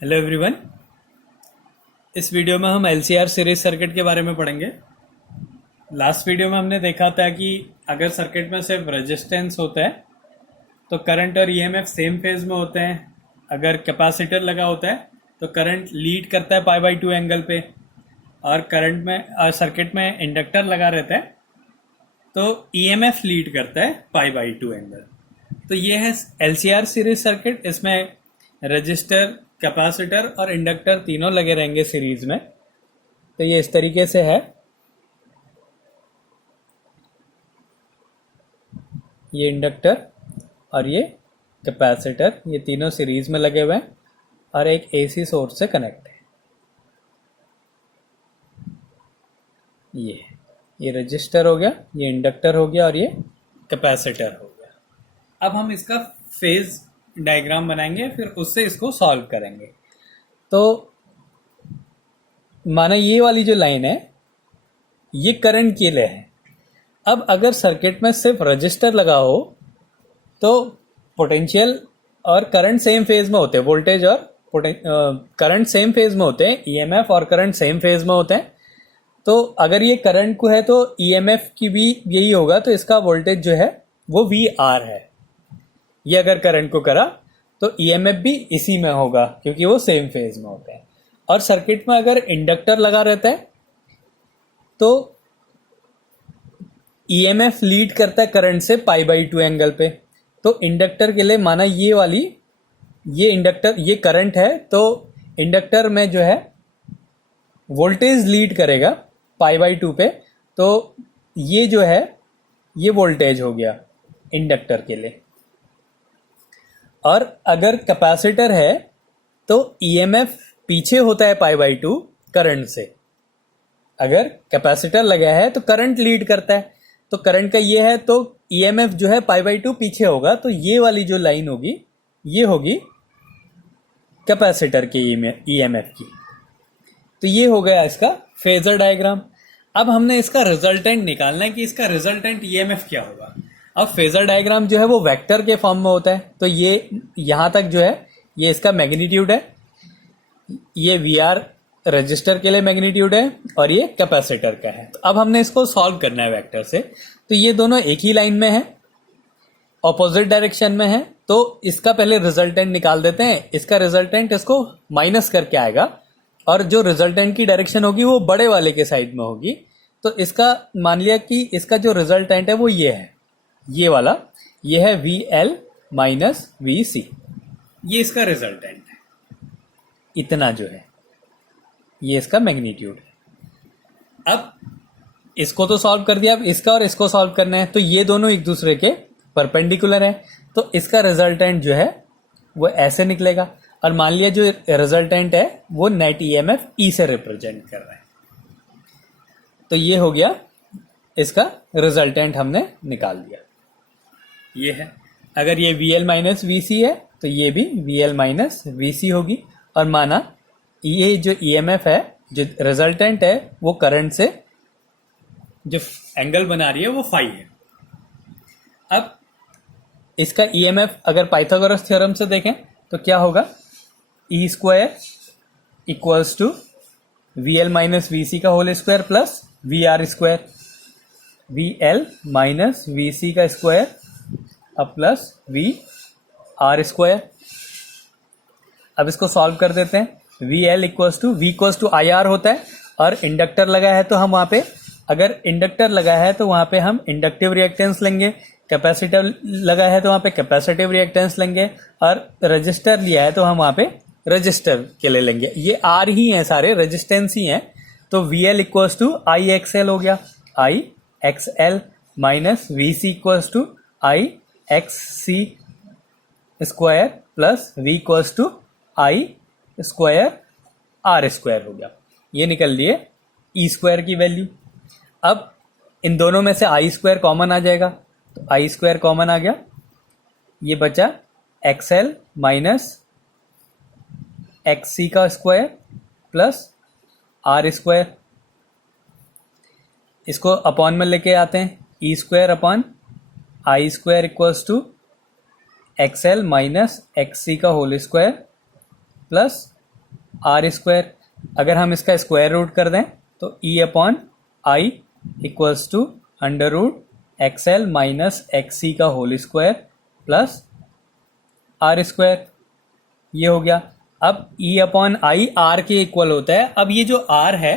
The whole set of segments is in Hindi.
Hello everyone. इस वीडियो में हम एलसीआर सीरीज सर्किट के बारे में पढ़ेंगे। लास्ट वीडियो में हमने देखा था कि अगर सर्किट में सिर्फ रेजिस्टेंस होता है तो करंट और ईएमएफ सेम फेज में होते हैं। अगर कैपेसिटर लगा होता है तो करंट लीड करता है पाई बाई 2 एंगल पे, और करंट में और सर्किट में इंडक्टर लगा रहता है तो ईएमएफ लीड करता है पाई बाई 2 एंगल। तो ये है एलसीआर सीरीज सर्किट। इसमें रजिस्टर, कैपेसिटर और इंडक्टर तीनों लगे रहेंगे सीरीज में। तो ये इस तरीके से है। ये इंडक्टर और ये कैपेसिटर, ये तीनों सीरीज में लगे हुए हैं और एक एसी सोर्स से कनेक्ट है। ये रजिस्टर हो गया, ये इंडक्टर हो गया और ये कैपेसिटर हो गया। अब हम इसका फेज डायग्राम बनाएंगे, फिर उससे इसको सॉल्व करेंगे। तो माना ये वाली जो लाइन है ये करंट के लिए है। अब अगर सर्किट में सिर्फ रजिस्टर लगा हो तो पोटेंशियल और करंट सेम फेज में होते हैं, वोल्टेज और करंट सेम फेज में होते हैं, ईएमएफ और करंट सेम फेज में होते हैं। तो अगर ये करंट को है तो ईएमएफ की भी यही होगा, तो इसका वोल्टेज जो है वो वी आर है। ये अगर करंट को करा तो ईएमएफ भी इसी में होगा क्योंकि वो सेम फेज में होते हैं। और सर्किट में अगर इंडक्टर लगा रहता है तो ईएमएफ लीड करता है करंट से पाई बाई 2 एंगल पे। तो इंडक्टर के लिए माना ये वाली, ये इंडक्टर, ये करंट है तो इंडक्टर में जो है वोल्टेज लीड करेगा पाई बाई 2 पे। तो ये जो है ये वोल्टेज हो गया इंडक्टर के लिए। और अगर कैपेसिटर है तो ईएमएफ पीछे होता है पाई बाई 2 करंट से। अगर कैपेसिटर लगा है तो करंट लीड करता है, तो करंट का ये है तो ईएमएफ जो है पाई बाई 2 पीछे होगा। तो ये वाली जो लाइन होगी ये होगी कैपेसिटर के ईएमएफ की। तो ये हो गया इसका फेजर डायग्राम। अब हमने इसका रिजल्टेंट निकालना है कि इसका रिजल्टेंट ईएमएफ क्या होगा। अब फेजर डायग्राम जो है वो वेक्टर के फॉर्म में होता है। तो ये यहां तक जो है ये इसका मैग्नीट्यूड है, ये वी आर रजिस्टर के लिए मैग्नीट्यूड है और ये कैपेसिटर का है। तो अब हमने इसको सॉल्व करना है वेक्टर से। तो ये दोनों एक ही लाइन में है, ऑपोजिट डायरेक्शन में है। तो इसका पहले रिजल्टेंट निकाल देते हैं। इसका रिजल्टेंट इसको माइनस करके आएगा और जो रिजल्टेंट की डायरेक्शन होगी वो बड़े वाले के साइड में होगी। तो इसका मान लिया कि इसका जो रिजल्टेंट है वो ये है, ये वाला, ये है वी एल माइनस वी सी। ये इसका रिजल्टेंट है, इतना जो है ये इसका मैग्नीट्यूड है। अब इसको तो सॉल्व कर दिया, अब इसका और इसको सॉल्व करना है। तो ये दोनों एक दूसरे के परपेंडिकुलर है, तो इसका रिजल्टेंट जो है वो ऐसे निकलेगा। और मान लिया जो रिजल्टेंट है वो नेट ईएमएफ ई से रिप्रेजेंट कर रहा है। तो ये हो गया इसका रिजल्टेंट, हमने निकाल दिया। ये है, अगर ये वी एल माइनस वी सी है तो ये भी वी एल माइनस वी सी होगी। और माना ये जो ईएमएफ है, जो रिजल्टेंट है, वो करंट से जो एंगल बना रही है वो फाई है। अब इसका ईएमएफ अगर पाइथागोरस थ्योरम से देखें तो क्या होगा, E square equals to V L minus V C का whole square plus V R square, V L minus V C का स्क्वायर अब प्लस वी आर स्क्वायर। अब इसको सॉल्व कर देते हैं। V L equals to V equals to I R होता है, और इंडक्टर लगा है तो हम वहाँ पे, अगर इंडक्टर लगा है तो वहाँ पे हम इंडक्टिव रिएक्टेंस लेंगे, कैपेसिटर लगा है तो वहाँ पे कैपेसिटिव रिएक्टेंस लेंगे, और रजिस्टर लिया है तो हम वहाँ पे रजिस्टर के लिए लेंगे। ये आर ही हैं, सारे रेजिस्टेंस ही हैं। तो V L equals to I X L हो गया, I X L minus V C equals to I X C square plus V equals to I square R square हो गया। ये निकल लिए ई स्क्वायर की वैल्यू। अब इन दोनों में से आई स्क्वायर कॉमन आ जाएगा, तो आई स्क्वायर कॉमन आ गया, ये बचा X L minus X C का स्क्वायर प्लस आर स्क्वायर। इसको अपॉन में लेके आते हैं, E square upon I square equals to X L minus X C का whole square plus R square. अगर हम इसका स्क्वायर रूट कर दें तो E upon I equals to under root X L minus X C का whole square plus R square, ये हो गया। अब ई अपॉन आई आर के इक्वल होता है। अब ये जो आर है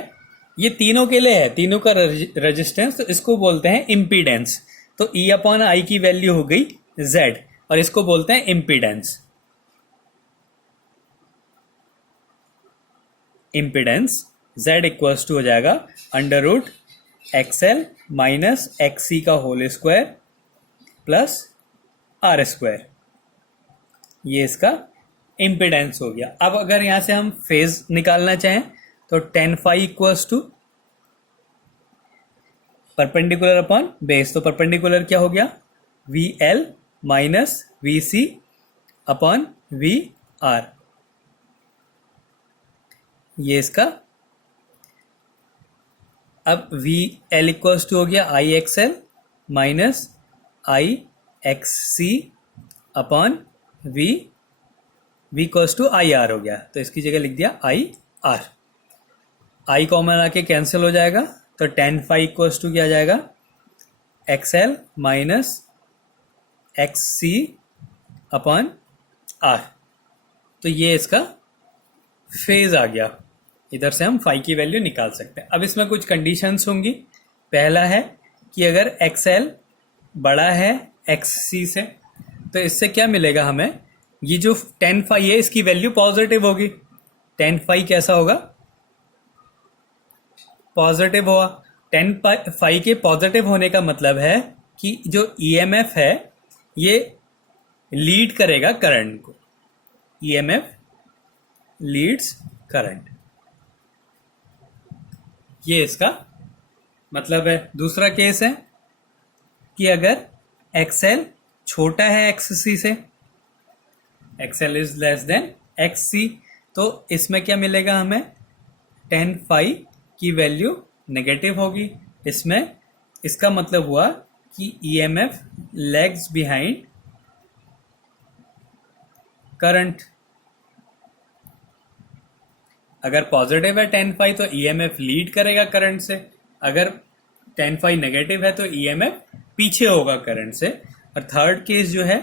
ये तीनों के लिए है, तीनों का रेजिस्टेंस, तो इसको बोलते हैं इम्पीडेंस। तो ई अपॉन आई की वैल्यू हो गई जेड और इसको बोलते हैं impedance. Impedance Z equals to हो जाएगा under root X L minus X C का whole square plus R square, ये इसका इम्पीडेंस हो गया। अब अगर यहां से हम फेज निकालना चाहें तो tan phi equals to perpendicular upon base, तो परपेंडिकुलर क्या हो गया V L minus V C upon V R, ये इसका। अब वी एल इक्वल्स टू हो गया I X L minus I X C upon V equals to I R हो गया, तो इसकी जगह लिख दिया आई आर। आई कॉमन आके कैंसिल हो जाएगा तो tan फाई इक्वल्स टू क्या आ जाएगा X L minus X C upon R, तो ये इसका फेज आ गया। इधर से हम फाई की वैल्यू निकाल सकते हैं। अब इसमें कुछ कंडीशंस होंगी। पहला है कि अगर एक्स एल बड़ा है एक्स सी से तो इससे क्या मिलेगा हमें, ये जो tan फाई है इसकी वैल्यू पॉजिटिव होगी। tan फाई कैसा होगा, पॉजिटिव होगा। tan फाई के पॉजिटिव होने का मतलब है कि जो ईएमएफ है ये लीड करेगा करंट को, ईएमएफ लीड्स करंट, ये इसका मतलब है। दूसरा केस है कि अगर एक्सएल छोटा है एक्ससी से, एक्सएल इज लेस देन एक्ससी, तो इसमें क्या मिलेगा हमें, tan फाई की वैल्यू नेगेटिव होगी। इसमें इसका मतलब हुआ कि ईएमएफ लैग्स बिहाइंड करंट। अगर पॉजिटिव है tan फाई तो ईएमएफ लीड करेगा करंट से, अगर tan फाई नेगेटिव है तो ईएमएफ पीछे होगा करंट से। और थर्ड केस जो है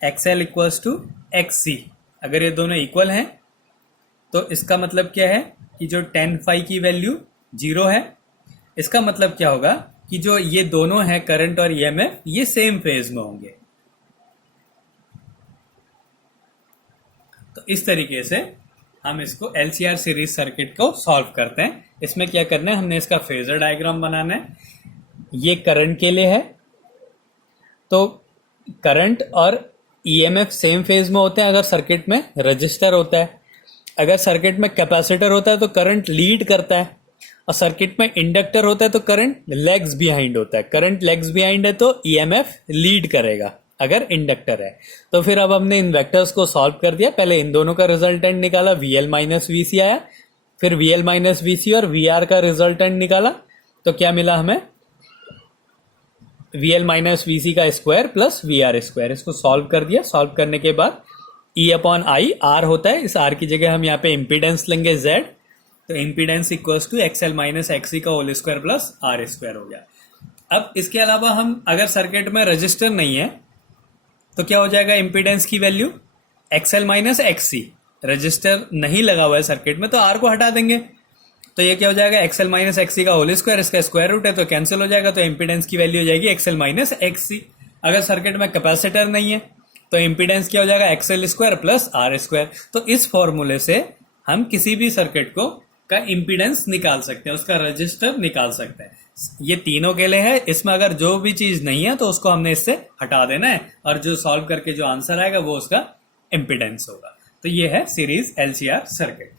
एक्सएल इक्वल्स टू एक्ससी, अगर ये दोनों इक्वल हैं तो इसका मतलब क्या है कि जो tan फाई की वैल्यू 0 है, इसका मतलब क्या होगा कि जो ये दोनों हैं करंट और ईएमएफ ये सेम फेज में होंगे। तो इस तरीके से हम इसको एलसीआर सीरीज सर्किट को सॉल्व करते हैं। इसमें क्या करना है, हमने इसका फेजर डायग्राम बनाना है। ये करंट के लिए है, तो करंट और ईएमएफ सेम फेज में होते हैं अगर सर्किट में रजिस्टर होता है। अगर सर्किट में कैपेसिटर होता है तो करंट लीड करता है, और सर्किट में इंडक्टर होता है तो करंट लेग्स बिहाइंड होता है। करंट लेग्स बिहाइंड है तो ईएमएफ लीड करेगा अगर इंडक्टर है। तो फिर अब हमने इन वेक्टर्स को सॉल्व कर दिया। पहले इन दोनों का रिजल्टेंट निकाला, VL माइनस VC आया, फिर VL माइनस VC और VR का रिजल्टेंट निकाला, तो क्या मिला हमें, VL माइनस VC का स्क्वायर प्लस VR स्क्वायर। इसको सॉल्व कर दिया। सॉल्व करने के बाद E अपॉन आई R होता है, इस R की जगह हम यहाँ पे इम्पीडेंस लेंगे Z, तो impedance equals to XL minus XC का whole square plus R square हो गया। अब इसके अलावा हम अगर सर्किट में रजिस्टर नहीं है तो क्या हो जाएगा, इम्पीडेंस की value XL minus XC, register नहीं लगा हुआ है सर्किट में तो R को हटा देंगे, तो ये क्या हो जाएगा, XL माइनस XC का होल स्क्वायर, इसका स्क्वायर रूट है तो कैंसिल हो जाएगा, तो इम्पीडेंस की वैल्यू हो जाएगी XL माइनस XC। अगर सर्किट में कैपेसिटर नहीं है तो इम्पीडेंस क्या हो जाएगा, XL square plus R square. तो इस फॉर्मूले से हम किसी भी सर्किट को का इम्पीडेंस निकाल सकते हैं, उसका रजिस्टर निकाल सकते हैं। ये तीनों के लिए है। इसमें अगर जो भी चीज नहीं है तो उसको हमने इससे हटा देना है, और जो सॉल्व करके जो आंसर आएगा वो उसका इम्पीडेंस होगा। तो ये है सीरीज एलसीआर सर्किट।